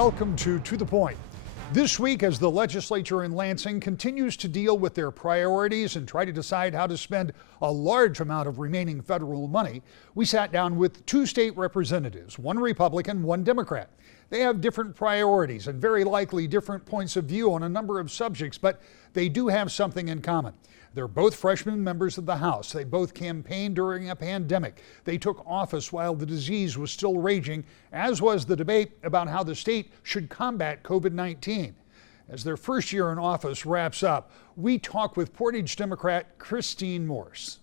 Welcome to the Point. This week, as the legislature in Lansing continues to deal with their priorities and try to decide how to spend a large amount of remaining federal money, we sat down with two state representatives, one Republican, one Democrat. They have different priorities and very likely different points of view on a number of subjects, but they do have something in common. They're both freshman members of the House. They both campaigned during a pandemic. They took office while the disease was still raging, as was the debate about how the state should combat COVID-19. As their first year in office wraps up, we talk with Portage Democrat Christine Morse.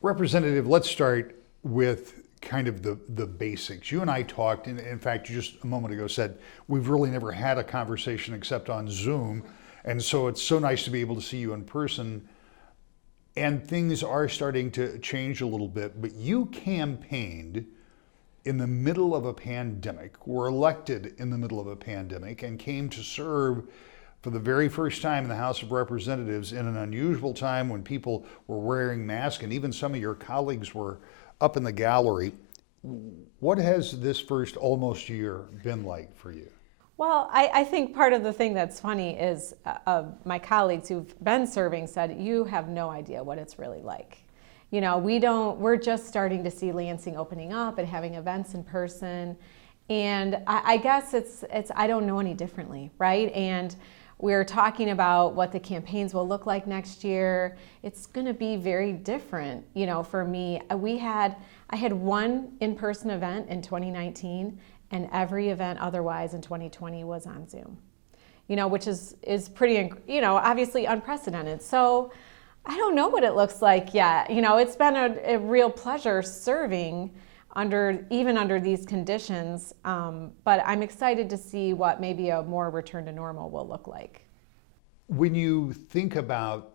Representative, let's start with kind of the basics. You and I talked, and in fact, you just a moment ago said, we've really never had a conversation except on Zoom. And so it's so nice to be able to see you in person. And things are starting to change a little bit, but you campaigned in the middle of a pandemic, were elected in the middle of a pandemic, and came to serve for the very first time in the House of Representatives in an unusual time when people were wearing masks, and even some of your colleagues were up in the gallery. What has this first almost year been like for you? Well, I think part of the thing that's funny is my colleagues who've been serving said, you have no idea what it's really like. You know, we're just starting to see Lansing opening up and having events in person. And I guess it's I don't know any differently, right? And we're talking about what the campaigns will look like next year. It's gonna be very different, you know, for me. I had one in-person event in 2019, and every event otherwise in 2020 was on Zoom, you know, which is pretty, you know, obviously unprecedented. So I don't know what it looks like yet. You know, it's been a real pleasure serving even under these conditions, but I'm excited to see what maybe a more return to normal will look like. When you think about,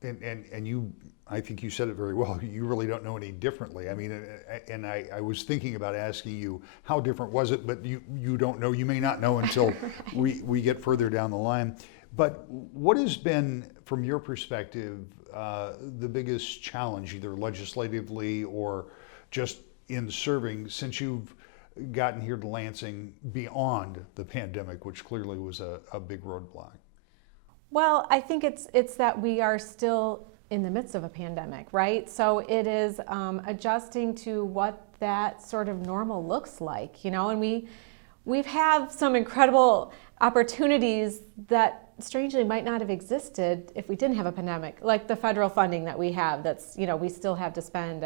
and you, I think you said it very well, you really don't know any differently. I mean, and I was thinking about asking you how different was it, but you don't know, you may not know until right. we get further down the line. But what has been, from your perspective, the biggest challenge, either legislatively or just in serving, since you've gotten here to Lansing beyond the pandemic, which clearly was a big roadblock? Well, I think it's that we are still in the midst of a pandemic, right? So it is adjusting to what that sort of normal looks like, you know, and we've had some incredible opportunities that strangely might not have existed if we didn't have a pandemic, like the federal funding that we have that's, you know, we still have to spend,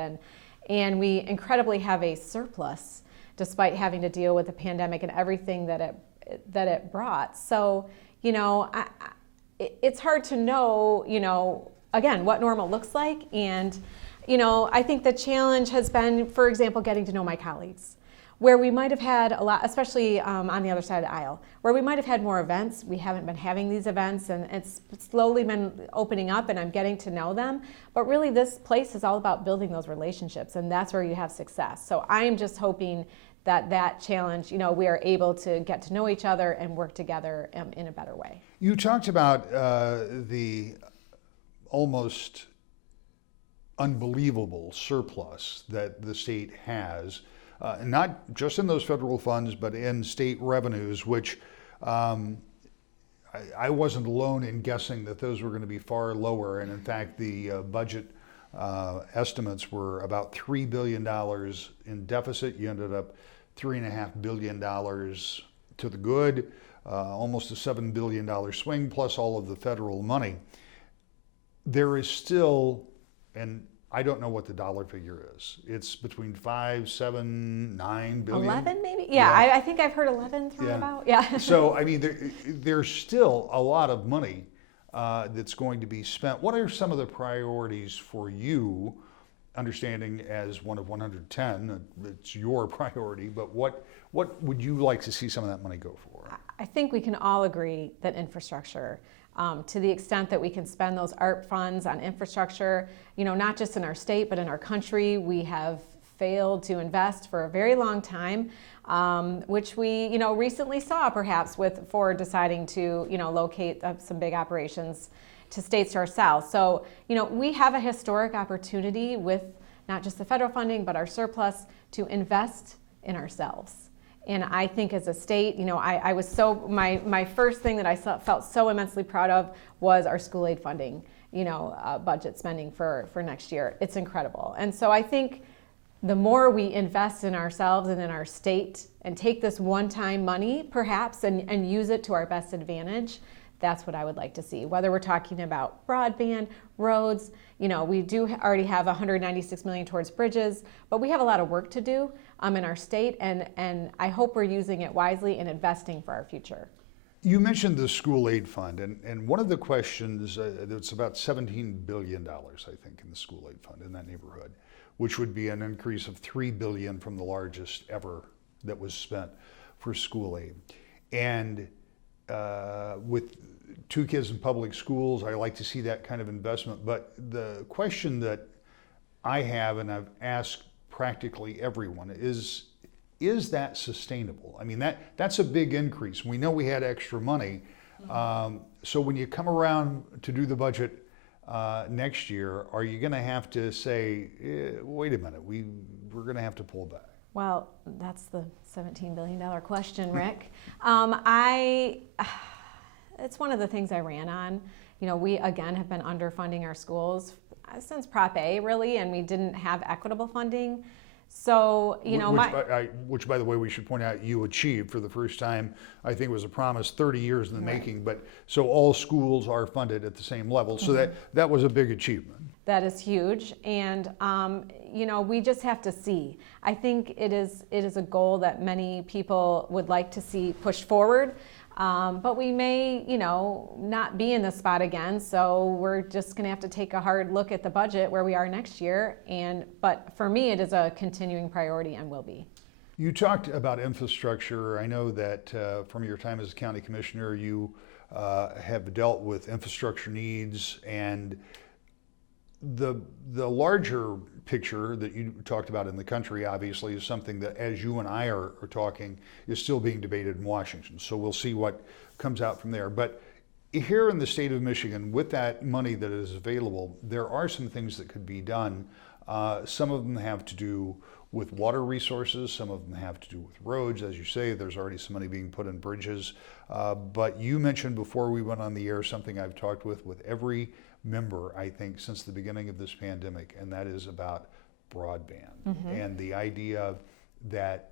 and we incredibly have a surplus despite having to deal with the pandemic and everything that it brought. So, you know, it's hard to know, you know, again, what normal looks like. And, you know, I think the challenge has been, for example, getting to know my colleagues, where we might have had a lot, especially on the other side of the aisle, where we might have had more events. We haven't been having these events, and it's slowly been opening up, and I'm getting to know them. But really, this place is all about building those relationships, and that's where you have success. So I'm just hoping that challenge, you know, we are able to get to know each other and work together in a better way. You talked about the almost unbelievable surplus that the state has, not just in those federal funds, but in state revenues, which I wasn't alone in guessing that those were going to be far lower. And in fact, the budget estimates were about $3 billion in deficit. You ended up $3.5 billion to the good, almost a $7 billion swing, plus all of the federal money. There is still, and I don't know what the dollar figure is. It's between 5, 7, 9 billion. 11 maybe? Yeah. I think I've heard 11 thrown about. Yeah. So, I mean, there's still a lot of money that's going to be spent. What are some of the priorities for you, understanding as one of 110, it's your priority, but what would you like to see some of that money go for? I think we can all agree that infrastructure, to the extent that we can spend those ARP funds on infrastructure, you know, not just in our state, but in our country, we have failed to invest for a very long time, which we, you know, recently saw perhaps with Ford deciding to, you know, locate some big operations to states to our south. So, you know, we have a historic opportunity with not just the federal funding, but our surplus to invest in ourselves. And I think as a state, I was so, my first thing that I felt so immensely proud of was our school aid funding, budget spending for next year. It's incredible. And so I think the more we invest in ourselves and in our state and take this one-time money perhaps and use it to our best advantage, that's what I would like to see. Whether we're talking about broadband, roads, we do already have $196 million towards bridges, but we have a lot of work to do in our state, and I hope we're using it wisely and investing for our future. You mentioned the school aid fund, and one of the questions, it's about $17 billion, I think, in the school aid fund in that neighborhood, which would be an increase of $3 billion from the largest ever that was spent for school aid. And with 2 kids in public schools, I like to see that kind of investment. But the question that I have, and I've asked practically everyone, is that sustainable? I mean, that's a big increase. We know we had extra money. So when you come around to do the budget next year, are you going to have to say, wait a minute, we're going to have to pull back? Well, that's the $17 billion question, Rick. It's one of the things I ran on. We again have been underfunding our schools since Prop A, really, and we didn't have equitable funding. So, which, by the way, we should point out, you achieved for the first time. I think it was a promise 30 years in the making. But so all schools are funded at the same level. So that was a big achievement. That is huge, and we just have to see. I think it is a goal that many people would like to see pushed forward. But we may, not be in this spot again, so we're just going to have to take a hard look at the budget where we are next year. But for me, it is a continuing priority and will be. You talked about infrastructure. I know that from your time as a county commissioner, you have dealt with infrastructure needs, and the larger picture that you talked about in the country, obviously, is something that, as you and I are talking, is still being debated in Washington. So we'll see what comes out from there. But here in the state of Michigan, with that money that is available, there are some things that could be done. Some of them have to do with water resources. Some of them have to do with roads. As you say, there's already some money being put in bridges. But you mentioned before we went on the air something I've talked with every member, I think, since the beginning of this pandemic, and that is about broadband. And the idea that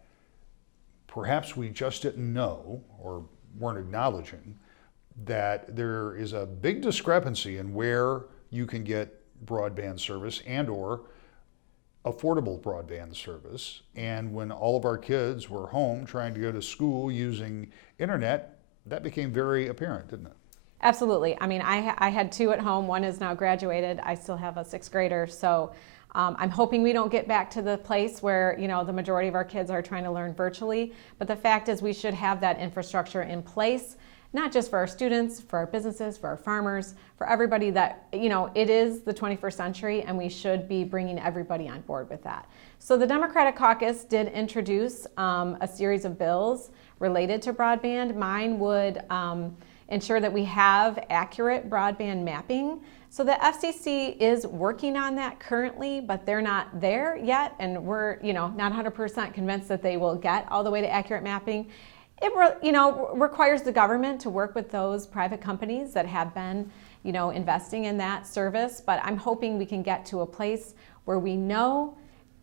perhaps we just didn't know or weren't acknowledging that there is a big discrepancy in where you can get broadband service and or affordable broadband service. And when all of our kids were home trying to go to school using internet, that became very apparent, didn't it? Absolutely. I mean, I had 2 at home. One is now graduated. I still have a 6th grader. So I'm hoping we don't get back to the place where, the majority of our kids are trying to learn virtually. But the fact is we should have that infrastructure in place, not just for our students, for our businesses, for our farmers, for everybody that, it is the 21st century and we should be bringing everybody on board with that. So the Democratic caucus did introduce a series of bills related to broadband. Mine would ensure that we have accurate broadband mapping. So the FCC is working on that currently, but they're not there yet, and we're not 100% convinced that they will get all the way to accurate mapping. It requires the government to work with those private companies that have been investing in that service, but I'm hoping we can get to a place where we know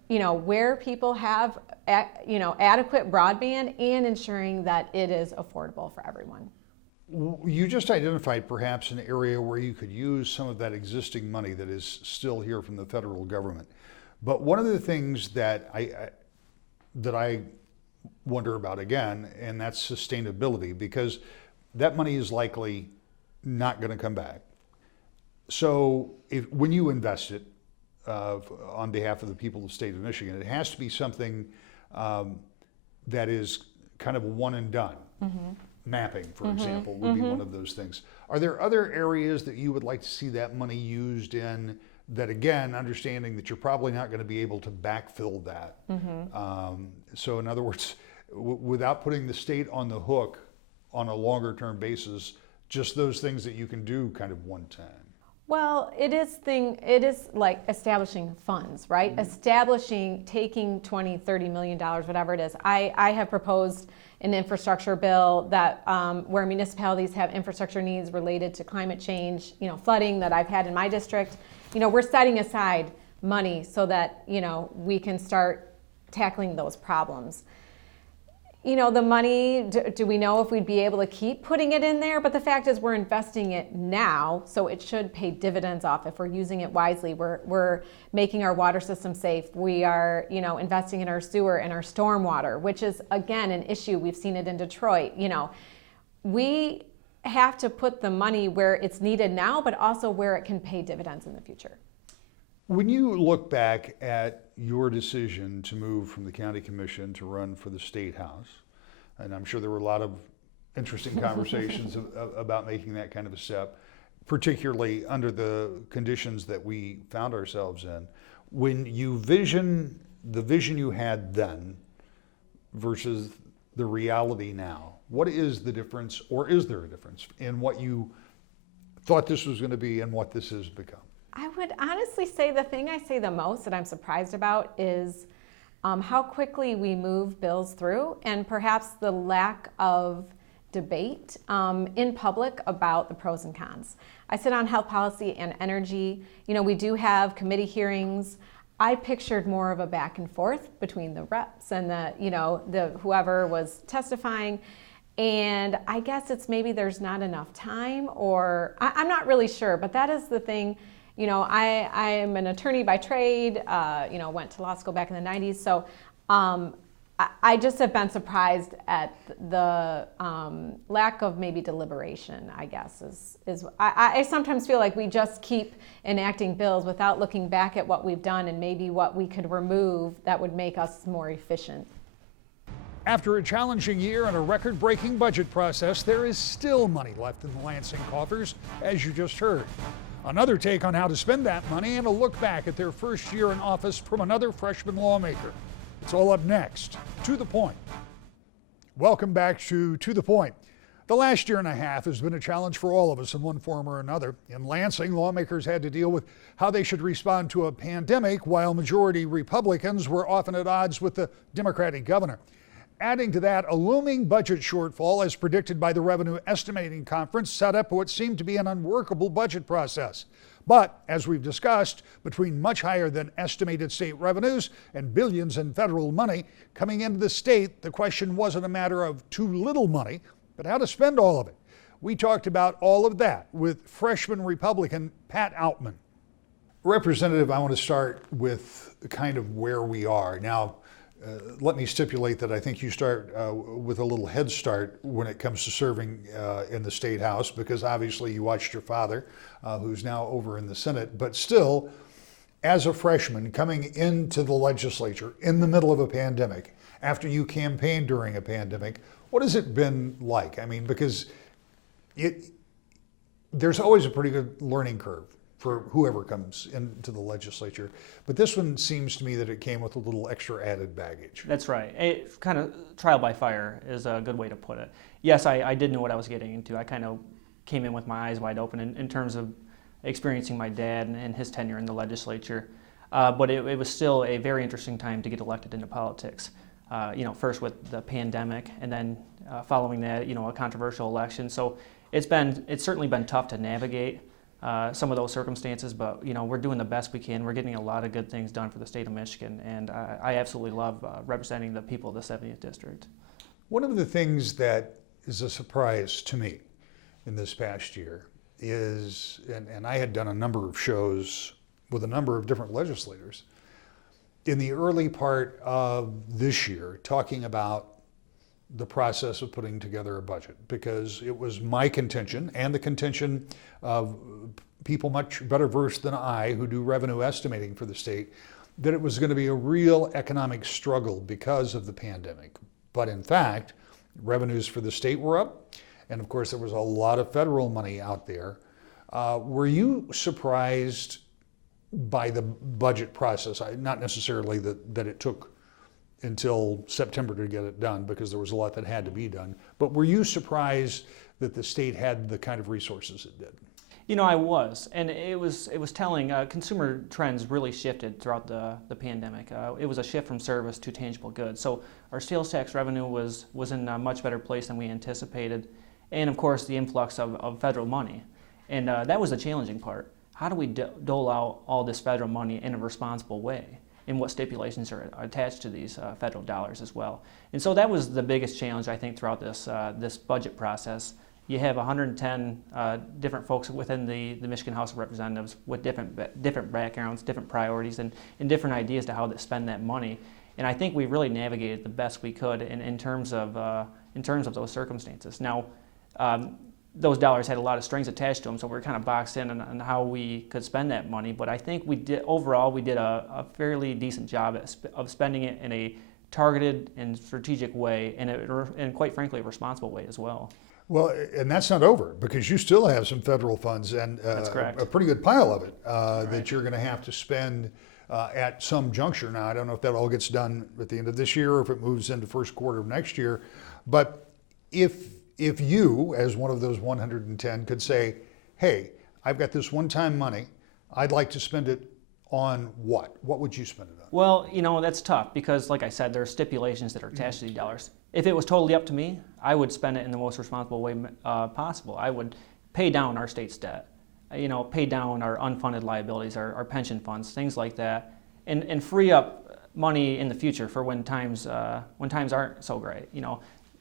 where people have adequate broadband and ensuring that it is affordable for everyone. You just identified perhaps an area where you could use some of that existing money that is still here from the federal government. But one of the things that I wonder about again, and that's sustainability, because that money is likely not going to come back. So when you invest it on behalf of the people of the state of Michigan, it has to be something that is kind of a one and done. Mapping, for example, would be one of those things. Are there other areas that you would like to see that money used in that, again, understanding that you're probably not going to be able to backfill that? So in other words, without putting the state on the hook on a longer term basis, just those things that you can do kind of one time. Well, it is like establishing funds, right? Taking 20, $30 million, whatever it is. I have proposed an infrastructure bill that where municipalities have infrastructure needs related to climate change, flooding that I've had in my district. We're setting aside money so that, we can start tackling those problems. The money, do we know if we'd be able to keep putting it in there? But the fact is we're investing it now, so it should pay dividends off if we're using it wisely. We're making our water system safe. We are, investing in our sewer and our stormwater, which is, again, an issue. We've seen it in Detroit. We have to put the money where it's needed now, but also where it can pay dividends in the future. When you look back at your decision to move from the county commission to run for the state house, and I'm sure there were a lot of interesting conversations about making that kind of a step, particularly under the conditions that we found ourselves in, when you the vision you had then versus the reality now, what is the difference, or is there a difference in what you thought this was going to be and what this has become? I would honestly say the thing I say the most that I'm surprised about is how quickly we move bills through, and perhaps the lack of debate in public about the pros and cons. I sit on health policy and energy. We do have committee hearings. I pictured more of a back and forth between the reps and the whoever was testifying. And I guess it's maybe there's not enough time, or I'm not really sure, but that is the thing. I am an attorney by trade, went to law school back in the 90s. So I just have been surprised at the lack of maybe deliberation, I guess, I sometimes feel like we just keep enacting bills without looking back at what we've done and maybe what we could remove that would make us more efficient. After a challenging year and a record-breaking budget process, there is still money left in the Lansing coffers, as you just heard. Another take on how to spend that money and a look back at their first year in office from another freshman lawmaker. It's all up next. To the Point. Welcome back to the Point. The last year and a half has been a challenge for all of us in one form or another. In Lansing, lawmakers had to deal with how they should respond to a pandemic, while majority Republicans were often at odds with the Democratic governor. Adding to that, a looming budget shortfall, as predicted by the Revenue Estimating Conference, set up what seemed to be an unworkable budget process. But, as we've discussed, between much higher than estimated state revenues and billions in federal money coming into the state, the question wasn't a matter of too little money, but how to spend all of it. We talked about all of that with freshman Republican Pat Outman. Representative, I want to start with kind of where we are. Now, let me stipulate that I think you start with a little head start when it comes to serving in the State House, because obviously you watched your father, who's now over in the Senate. But still, as a freshman coming into the legislature in the middle of a pandemic, after you campaigned during a pandemic, what has it been like? I mean, because there's always a pretty good learning curve for whoever comes into the legislature. But this one seems to me that it came with a little extra added baggage. That's right. It kind of trial by fire is a good way to put it. Yes, I did know what I was getting into. I kind of came in with my eyes wide open in terms of experiencing my dad and his tenure in the legislature. But it was still a very interesting time to get elected into politics. First with the pandemic, and then following that, a controversial election. So it's certainly been tough to navigate some of those circumstances, but we're doing the best we can. We're getting a lot of good things done for the state of Michigan, and I absolutely love representing the people of the 70th District. One of the things that is a surprise to me in this past year is, and I had done a number of shows with a number of different legislators in the early part of this year, talking about the process of putting together a budget, because it was my contention and the contention of people much better versed than I who do revenue estimating for the state, that it was going to be a real economic struggle because of the pandemic. But in fact, revenues for the state were up, and of course there was a lot of federal money out there. Were you surprised by the budget process? Not necessarily that it took until September to get it done, because there was a lot that had to be done. But were you surprised that the state had the kind of resources it did? I was, and it was telling. Consumer trends really shifted throughout the pandemic. It was a shift from service to tangible goods. So our sales tax revenue was in a much better place than we anticipated, and of course the influx of federal money, and that was the challenging part. How do we dole out all this federal money in a responsible way? And what stipulations are attached to these federal dollars as well? And so that was the biggest challenge, I think, throughout this budget process. You have 110 different folks within the Michigan House of Representatives with different backgrounds, different priorities, and different ideas to how to spend that money. And I think we really navigated the best we could in terms of those circumstances. Now, those dollars had a lot of strings attached to them, so we were kind of boxed in on how we could spend that money. But I think we did a fairly decent job of spending it in a targeted and strategic way, and quite frankly, a responsible way as well. Well, and that's not over, because you still have some federal funds, and That's correct. a pretty good pile of it Right. that you're going to have to spend at some juncture. Now, I don't know if that all gets done at the end of this year or if it moves into first quarter of next year, but if you, as one of those 110, could say, hey, I've got this one-time money, I'd like to spend it on what would you spend it on? Well, that's tough because, like I said, there are stipulations that are attached to these dollars. If it was totally up to me, I would spend it in the most responsible way possible. I would pay down our state's debt, pay down our unfunded liabilities, our pension funds, things like that, and free up money in the future for when times aren't so great.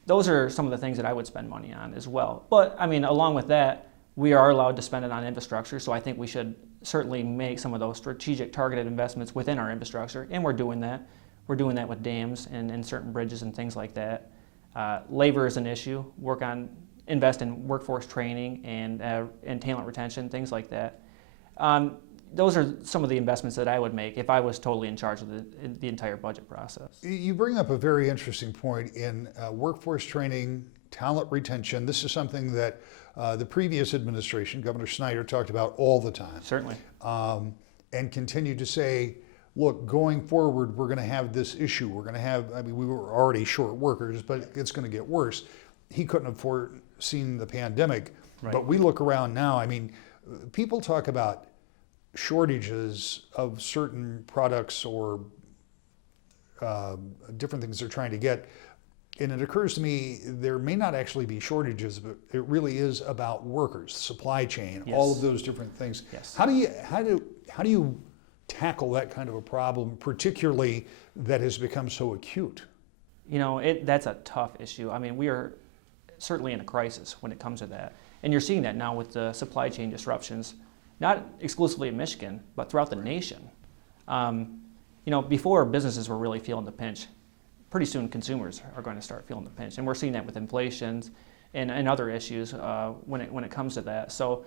Those are some of the things that I would spend money on as well. But along with that, we are allowed to spend it on infrastructure, so I think we should certainly make some of those strategic targeted investments within our infrastructure, and we're doing that. We're doing that with dams and certain bridges and things like that. Labor is an issue. Invest in workforce training and talent retention, things like that. Those are some of the investments that I would make if I was totally in charge of the entire budget process. You bring up a very interesting point in workforce training, talent retention. This is something that the previous administration, Governor Snyder, talked about all the time. Certainly. And continued to say, look, going forward, we're going to have this issue. We're going to have, we were already short workers, but it's going to get worse. He couldn't have foreseen the pandemic, Right. But we look around now. People talk about shortages of certain products or different things they're trying to get. And it occurs to me there may not actually be shortages, but it really is about workers, supply chain, Yes. all of those different things. Yes. How do you tackle that kind of a problem, particularly that has become so acute? That's a tough issue. We are certainly in a crisis when it comes to that. And you're seeing that now with the supply chain disruptions, not exclusively in Michigan, but throughout the nation. Before businesses were really feeling the pinch, pretty soon consumers are going to start feeling the pinch. And we're seeing that with inflation and other issues when it comes to that. So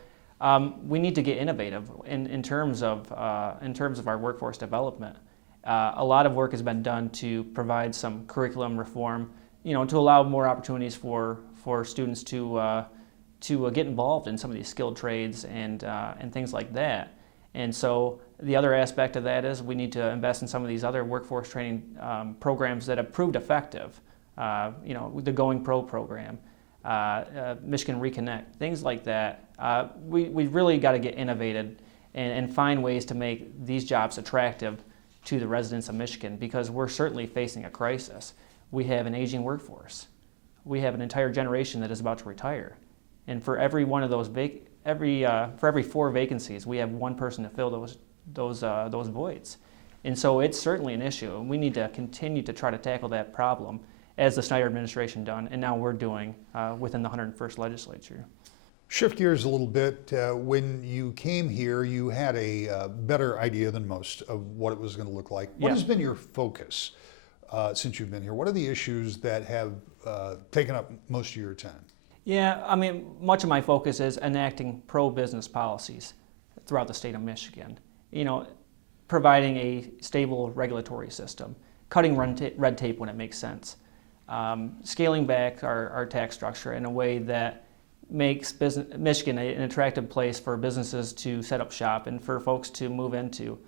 we need to get innovative in terms of our workforce development. A lot of work has been done to provide some curriculum reform, to allow more opportunities for students to get involved in some of these skilled trades and things like that. And so the other aspect of that is we need to invest in some of these other workforce training programs that have proved effective. The Going Pro program, Michigan Reconnect, things like that. We really got to get innovative and find ways to make these jobs attractive to the residents of Michigan, because we're certainly facing a crisis. We have an aging workforce. We have an entire generation that is about to retire, and for every one of those for every 4 vacancies, we have one person to fill those voids. And so it's certainly an issue, and we need to continue to try to tackle that problem, as the Snyder administration done, and now we're doing within the 101st legislature. Shift gears a little bit. When you came here, you had a better idea than most of what it was going to look like. What Yeah. has been your focus since you've been here? What are the issues that have taken up most of your time? Yeah, much of my focus is enacting pro-business policies throughout the state of Michigan. Providing a stable regulatory system, cutting red tape when it makes sense, scaling back our tax structure in a way that makes Michigan an attractive place for businesses to set up shop and for folks to move into.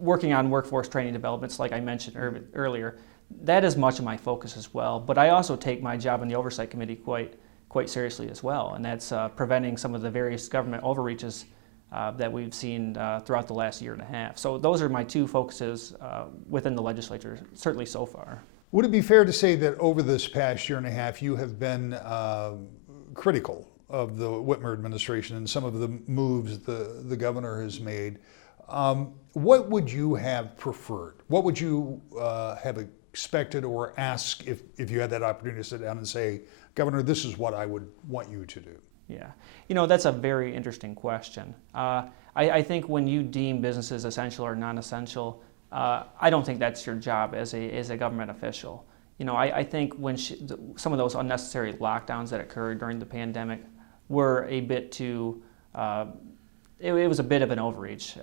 Working on workforce training developments, like I mentioned earlier, that is much of my focus as well. But I also take my job in the Oversight Committee quite quite seriously as well, and that's preventing some of the various government overreaches that we've seen throughout the last year and a half. So those are my two focuses within the legislature, certainly so far. Would it be fair to say that over this past year and a half, you have been critical of the Whitmer administration and some of the moves the governor has made? What would you have preferred? What would you have expected or asked if you had that opportunity to sit down and say, Governor, this is what I would want you to do? Yeah, that's a very interesting question. I think when you deem businesses essential or non-essential, I don't think that's your job as a government official. I think when some of those unnecessary lockdowns that occurred during the pandemic were a bit too, it was a bit of an overreach,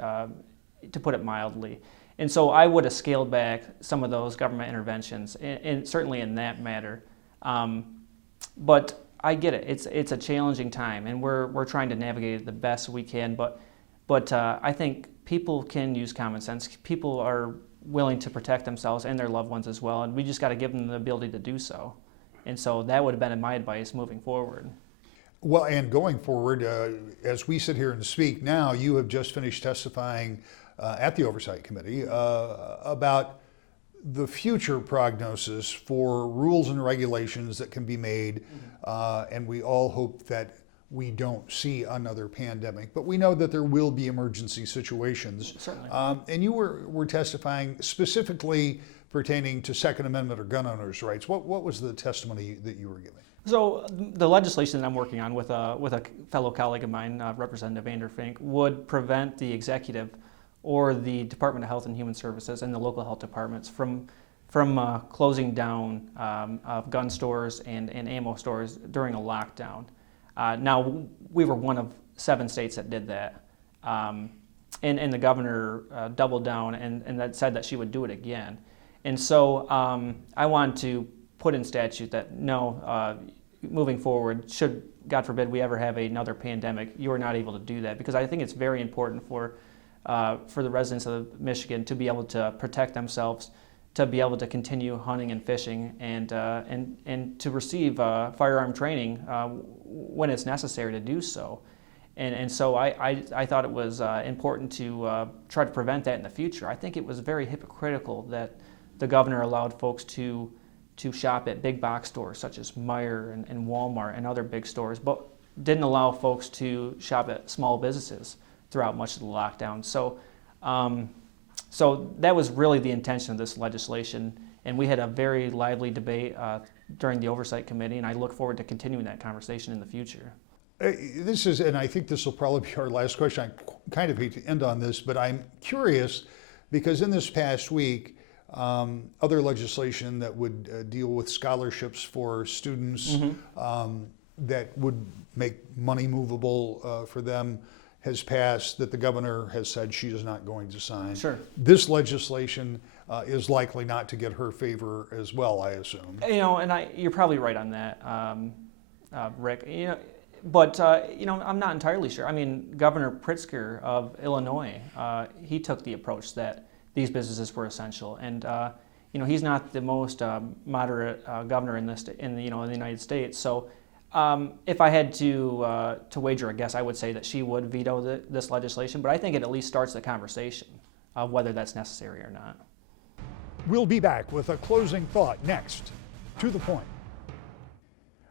to put it mildly. And so I would have scaled back some of those government interventions, and certainly in that matter. But I get it. It's a challenging time, and we're trying to navigate it the best we can. But I think people can use common sense. People are willing to protect themselves and their loved ones as well, and we just got to give them the ability to do so. And so that would have been my advice moving forward. Well, and going forward, as we sit here and speak now, you have just finished testifying at the Oversight Committee about the future prognosis for rules and regulations that can be made, and we all hope that we don't see another pandemic, but we know that there will be emergency situations. Certainly. And you were testifying specifically pertaining to Second Amendment or gun owners' rights. What was the testimony that you were giving? So the legislation that I'm working on with a fellow colleague of mine, Representative Andrew Fink, would prevent the executive or the Department of Health and Human Services and the local health departments from closing down of gun stores and ammo stores during a lockdown. Now, we were one of 7 states that did that, and the governor doubled down and that said that she would do it again. And so I wanted to put in statute that no, moving forward, should, God forbid, we ever have another pandemic, you are not able to do that, because I think it's very important for the residents of Michigan to be able to protect themselves, to be able to continue hunting and fishing, and to receive firearm training when it's necessary to do so. And so I thought it was important to try to prevent that in the future. I think it was very hypocritical that the governor allowed folks to shop at big box stores such as Meijer and Walmart and other big stores, but didn't allow folks to shop at small businesses throughout much of the lockdown. So that was really the intention of this legislation, and we had a very lively debate during the Oversight Committee, and I look forward to continuing that conversation in the future. This is, and I think this will probably be our last question. I kind of hate to end on this, but I'm curious because in this past week, other legislation that would deal with scholarships for students that would make money movable for them has passed, that the governor has said she is not going to sign. Sure. This legislation is likely not to get her favor as well, I assume. And you're probably right on that, Rick. But I'm not entirely sure. I mean, Governor Pritzker of Illinois, he took the approach that these businesses were essential, and he's not the most moderate governor in the United States. So if I had to wager a guess, I would say that she would veto this legislation. But I think it at least starts the conversation of whether that's necessary or not. We'll be back with a closing thought next. To the point.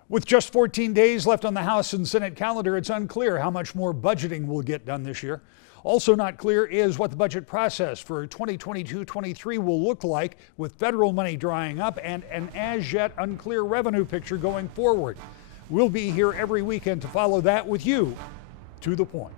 With just 14 days left on the House and Senate calendar, it's unclear how much more budgeting will get done this year. Also not clear is what the budget process for 2022-23 will look like, with federal money drying up and an as yet unclear revenue picture going forward. We'll be here every weekend to follow that with you. To the point.